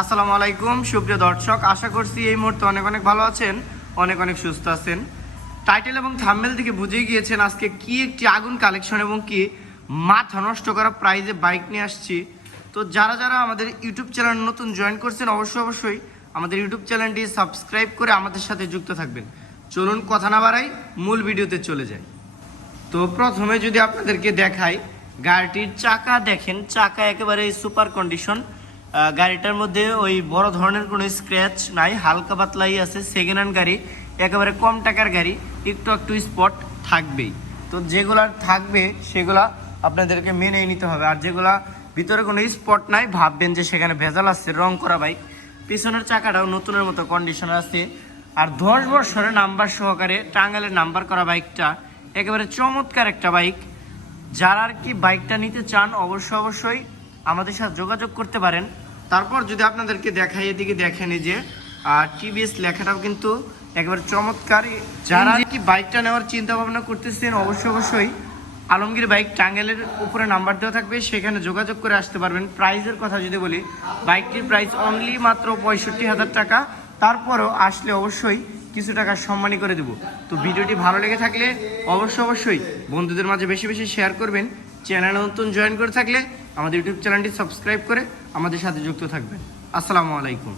আসসালামু আলাইকুম সুপ্রিয় দর্শক, আশা করছি এই মুহূর্তে অনেক অনেক ভালো আছেন, অনেক অনেক সুস্থ আছেন। টাইটেল এবং থাম্বনেল থেকে বুঝেই গিয়েছেন আজকে কি একটি আগুন কালেকশন এবং কি মাথা নষ্ট করা প্রাইজে বাইক নিয়ে আসছি। তো যারা যারা আমাদের ইউটিউব চ্যানেল নতুন জয়েন করছেন অবশ্যই আমাদের ইউটিউব চ্যানেলটি সাবস্ক্রাইব করে আমাদের সাথে যুক্ত থাকবেন। চলুন কথা না বাড়াই, মূল ভিডিওতে চলে যাই। তো প্রথমে যদি আপনাদেরকে দেখাই, গাড়িটির চাকা দেখেন, চাকা একেবারে সুপার কন্ডিশন। গাড়িটার মধ্যে ওই বড় ধরনের কোনো স্ক্র্যাচ নাই, হালকা পাতলাই আছে। সেকেন্ড হ্যান্ড গাড়ি, একেবারে কম টাকার গাড়ি, একটু স্পট থাকবেই। তো যেগুলা থাকবে সেগুলা আপনাদেরকে মেনেই নিতে হবে, আর যেগুলা ভিতরে কোনো স্পট নাই ভাববেন যে সেখানে ভেজাল আছে, রং করা বাইক। পিছনের চাকাটাও নতুনের মতো কন্ডিশন আছে, আর 10 বছরের নাম্বার সহকারে টাঙ্গাইলের নাম্বার করা বাইকটা একেবারে চমৎকার একটা বাইক। যারা আর কি বাইকটা নিতে চান অবশ্যই আমাদের সাথে যোগাযোগ করতে পারেন। তারপর যদি আপনাদেরকে দেখাই, এদিকে দেখেন এই যে টিভিএস লেখাটাও কিন্তু একেবারে চমৎকার। যারা কি বাইকটা নেওয়ার চিন্তা ভাবনা করতেছেন অবশ্যই আলমগীর বাইক টাঙ্গাইলের উপরে নাম্বার দেওয়া থাকবে, সেখানে যোগাযোগ করে আসতে পারবেন। প্রাইসের কথা যদি বলি, বাইকটির প্রাইস অনলি মাত্র 65,000 টাকা। তারপরও আসলে অবশ্যই কিছু টাকা সম্মানী করে দেব। তো ভিডিওটি ভালো লেগে থাকলে অবশ্যই বন্ধুদের মাঝে বেশি বেশি শেয়ার করবেন। চ্যানেল নতুন জয়েন করে থাকলে আমাদের ইউটিউব চ্যানেলটি সাবস্ক্রাইব করে আমাদের সাথে যুক্ত থাকবেন। আসসালামু আলাইকুম।